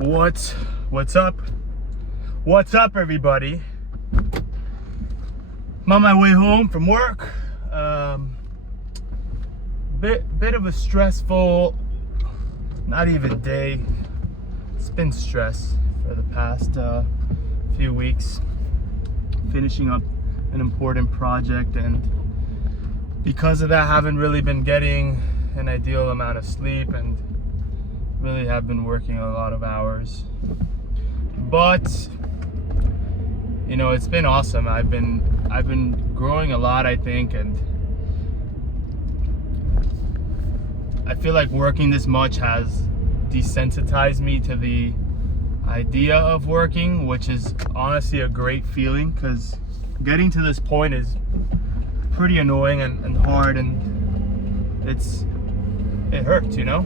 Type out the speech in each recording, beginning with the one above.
What's up? What's up, everybody? I'm on my way home from work. Bit of a stressful, not even day. It's been stress for the past few weeks, finishing up an important project, and because of that, haven't really been getting an ideal amount of sleep, and really have been working a lot of hours. But you know, it's been awesome. I've been growing a lot, I think, and I feel like working this much has desensitized me to the idea of working, which is honestly a great feeling, because getting to this point is pretty annoying and hard, and it hurts, you know.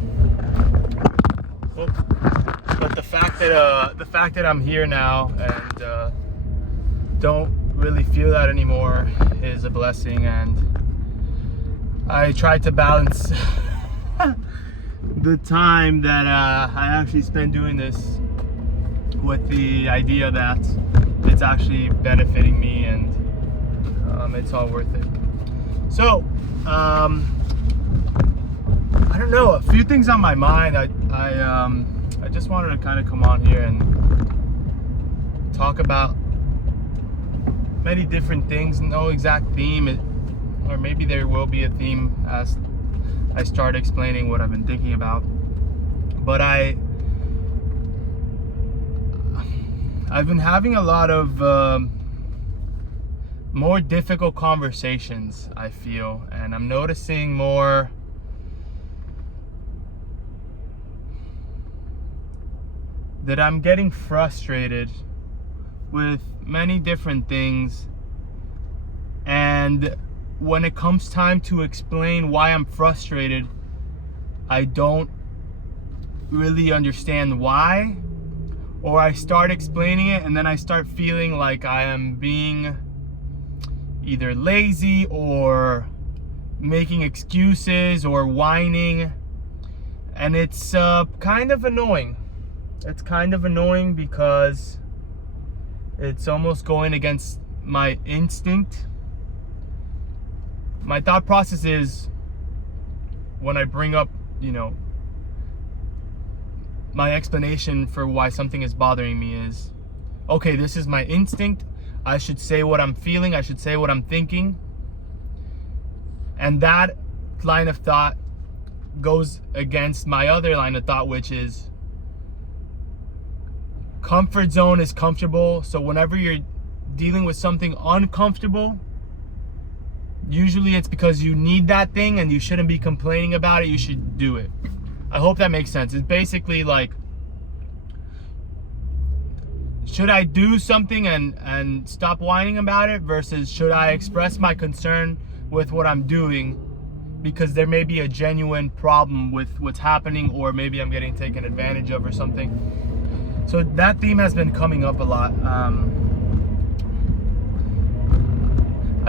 But the fact that I'm here now and don't really feel that anymore is a blessing, and I tried to balance the time that I actually spend doing this with the idea that it's actually benefiting me, and it's all worth it. So I don't know, a few things on my mind. I just wanted to kind of come on here and talk about many different things. No exact theme, or maybe there will be a theme as I start explaining what I've been thinking about. But I've been having a lot of more difficult conversations, I feel, and I'm noticing more that I'm getting frustrated with many different things, and when it comes time to explain why I'm frustrated, I don't really understand why, or I start explaining it and then I start feeling like I am being either lazy or making excuses or whining, and it's kind of annoying. It's kind of annoying because it's almost going against my instinct. My thought process is, when I bring up, you know, my explanation for why something is bothering me is, okay, this is my instinct. I should say what I'm feeling. I should say what I'm thinking. And that line of thought goes against my other line of thought, which is, comfort zone is comfortable. So whenever you're dealing with something uncomfortable, usually it's because you need that thing and you shouldn't be complaining about it. You should do it. I hope that makes sense. It's basically like, should I do something and stop whining about it, versus should I express my concern with what I'm doing because there may be a genuine problem with what's happening, or maybe I'm getting taken advantage of or something. So that theme has been coming up a lot. I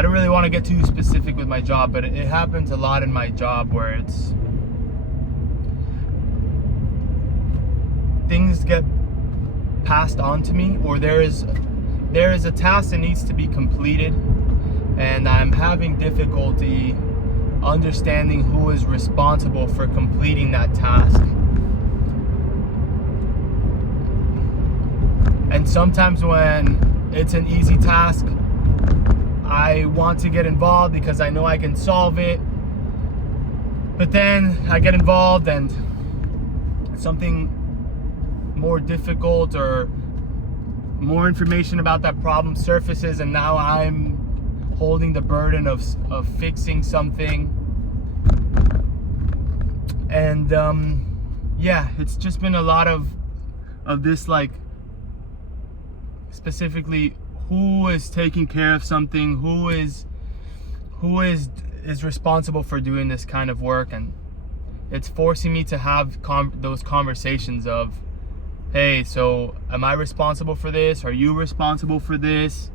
don't really want to get too specific with my job, but it happens a lot in my job where it's things get passed on to me, or there is a task that needs to be completed, and I'm having difficulty understanding who is responsible for completing that task. And sometimes when it's an easy task, I want to get involved because I know I can solve it. But then I get involved and something more difficult or more information about that problem surfaces, and now I'm holding the burden of fixing something. And yeah, it's just been a lot of this, like, specifically, who is taking care of something, who is responsible for doing this kind of work. And it's forcing me to have those conversations of, hey, so am I responsible for this? Are you responsible for this?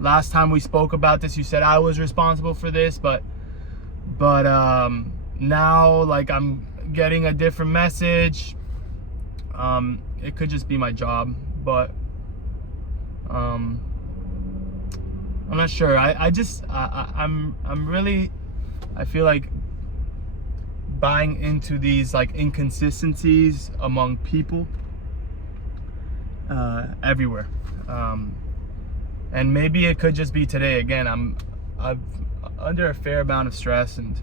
Last time we spoke about this, you said I was responsible for this, but now, like, I'm getting a different message. It could just be my job, but I'm not sure. I'm really, I feel like buying into these like inconsistencies among people everywhere. And maybe it could just be today. Again, I'm under a fair amount of stress and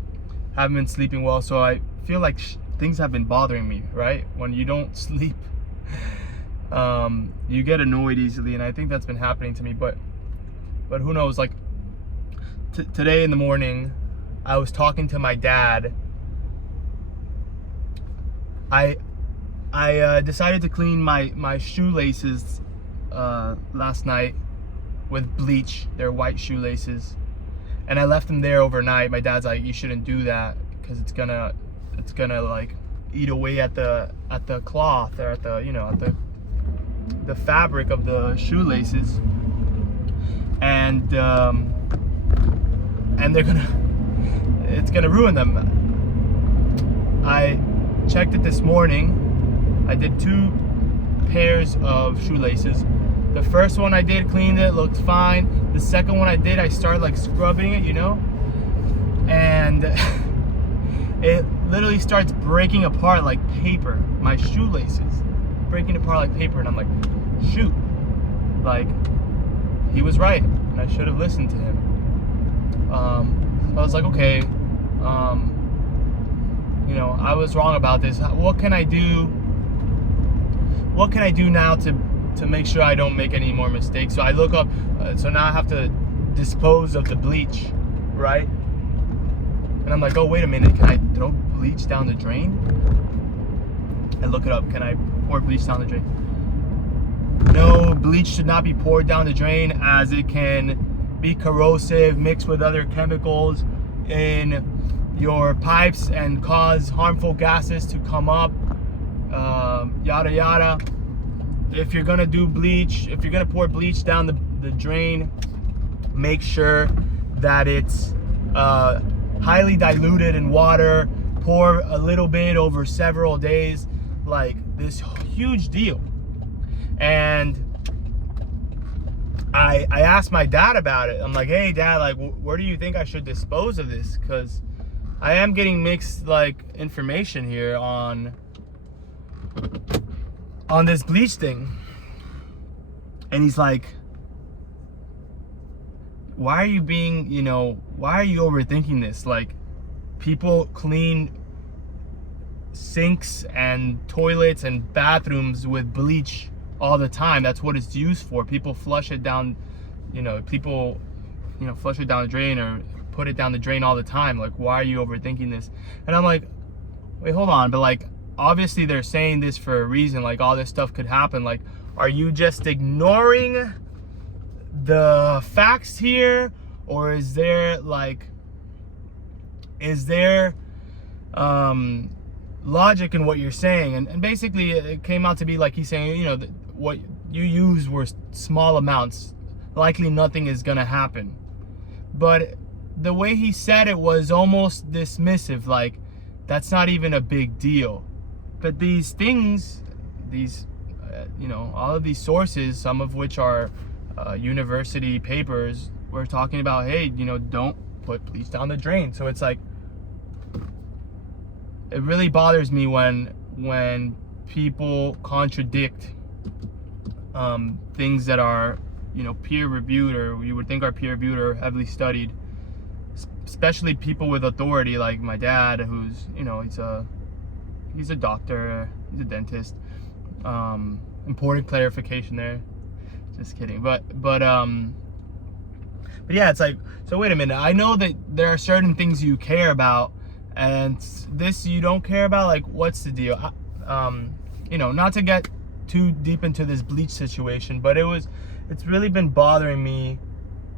haven't been sleeping well, so I feel like things have been bothering me, right? When you don't sleep, you get annoyed easily, and I think that's been happening to me, but who knows? Like today in the morning, I was talking to my dad. I decided to clean my shoelaces last night with bleach. They're white shoelaces, and I left them there overnight. My dad's like, you shouldn't do that because it's gonna like eat away at the cloth, or at the, you know, at the fabric of the shoelaces, and it's gonna ruin them. I checked it this morning. I did 2 pairs of shoelaces. The first one I did, cleaned it, looked fine. The second one I did, I started like scrubbing it, you know, and it literally starts breaking apart like paper. My shoelaces breaking apart like paper, and I'm like, shoot, like he was right, and I should have listened to him. So I was like, okay, you know, I was wrong about this. What can I do? What can I do now to make sure I don't make any more mistakes? So I look up, so now I have to dispose of the bleach, right? And I'm like, oh, wait a minute, can I throw bleach down the drain? I look it up, can I pour bleach down the drain? No, bleach should not be poured down the drain, as it can be corrosive, mixed with other chemicals in your pipes and cause harmful gases to come up, yada yada. If you're gonna do bleach, if you're gonna pour bleach down the drain, make sure that it's highly diluted in water. Pour a little bit over several days, like this huge deal. And I asked my dad about it. I'm like, hey dad, like where do you think I should dispose of this? Because I am getting mixed like information here on this bleach thing. And he's like, why are you being, you know, why are you overthinking this? Like, people clean sinks and toilets and bathrooms with bleach all the time. That's what it's used for. People flush it down, you know, flush it down the drain or put it down the drain all the time. Like, why are you overthinking this? And I'm like, wait, hold on. But like, obviously they're saying this for a reason. Like, all this stuff could happen. Like, are you just ignoring the facts here? Or is there logic in what you're saying? And basically it came out to be like he's saying, you know, what you used were small amounts. Likely nothing is gonna happen. But the way he said it was almost dismissive, like that's not even a big deal. But these things, you know, all of these sources, some of which are university papers, were talking about, hey, you know, don't put bleach down the drain. So it's like, it really bothers me when people contradict things that are, you know, peer reviewed, or you would think are peer reviewed or heavily studied, especially people with authority like my dad, who's, you know, he's a doctor, he's a dentist. Important clarification there. Just kidding. But yeah, it's like, so wait a minute. I know that there are certain things you care about, and this you don't care about. Like, what's the deal? You know, not to get too deep into this bleach situation, but it's really been bothering me,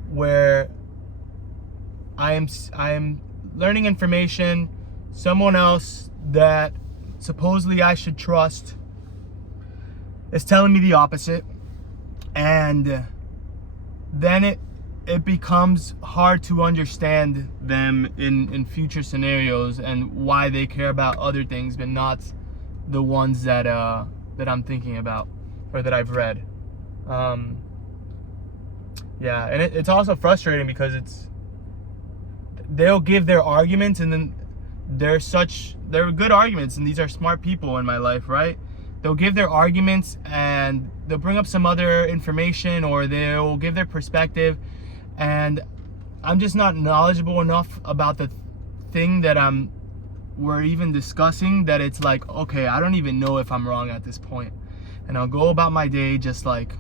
where I am learning information, someone else that supposedly I should trust is telling me the opposite, and then it becomes hard to understand them in future scenarios, and why they care about other things but not the ones that that I'm thinking about or that I've read. Yeah, and it's also frustrating because they'll give their arguments, and then they're good arguments, and these are smart people in my life, right? They'll give their arguments and they'll bring up some other information, or they'll give their perspective, and I'm just not knowledgeable enough about the thing that we're even discussing, that it's like, okay, I don't even know if I'm wrong at this point. And I'll go about my day just like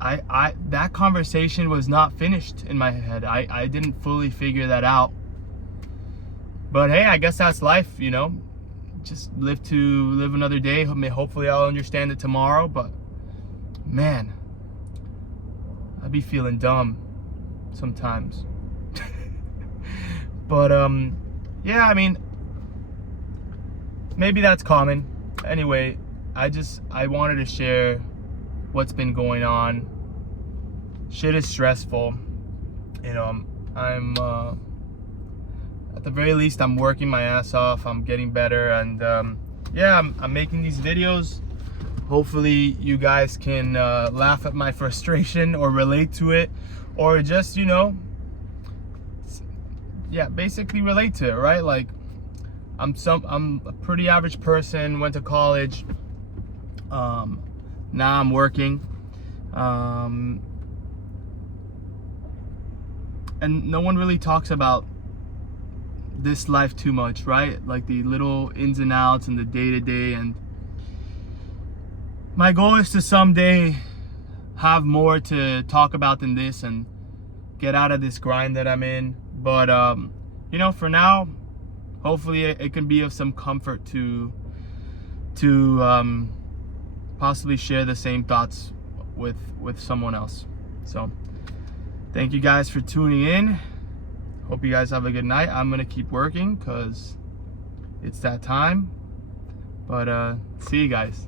that conversation was not finished in my head. I didn't fully figure that out. But hey, I guess that's life, you know. Just live another day. Hopefully I'll understand it tomorrow. But man, I'd be feeling dumb sometimes. But yeah, I mean, maybe that's common. Anyway, I wanted to share what's been going on. Shit is stressful. You know, I'm at the very least, I'm working my ass off. I'm getting better, and yeah, I'm making these videos. Hopefully you guys can laugh at my frustration or relate to it, or just, you know, yeah, basically relate to it, right? Like, I'm a pretty average person, went to college, now I'm working, and no one really talks about this life too much, right? Like the little ins and outs and the day-to-day. And my goal is to someday have more to talk about than this and get out of this grind that I'm in. But you know, for now, hopefully it can be of some comfort to possibly share the same thoughts with someone else. So thank you guys for tuning in. Hope you guys have a good night. I'm gonna keep working because it's that time. But see you guys.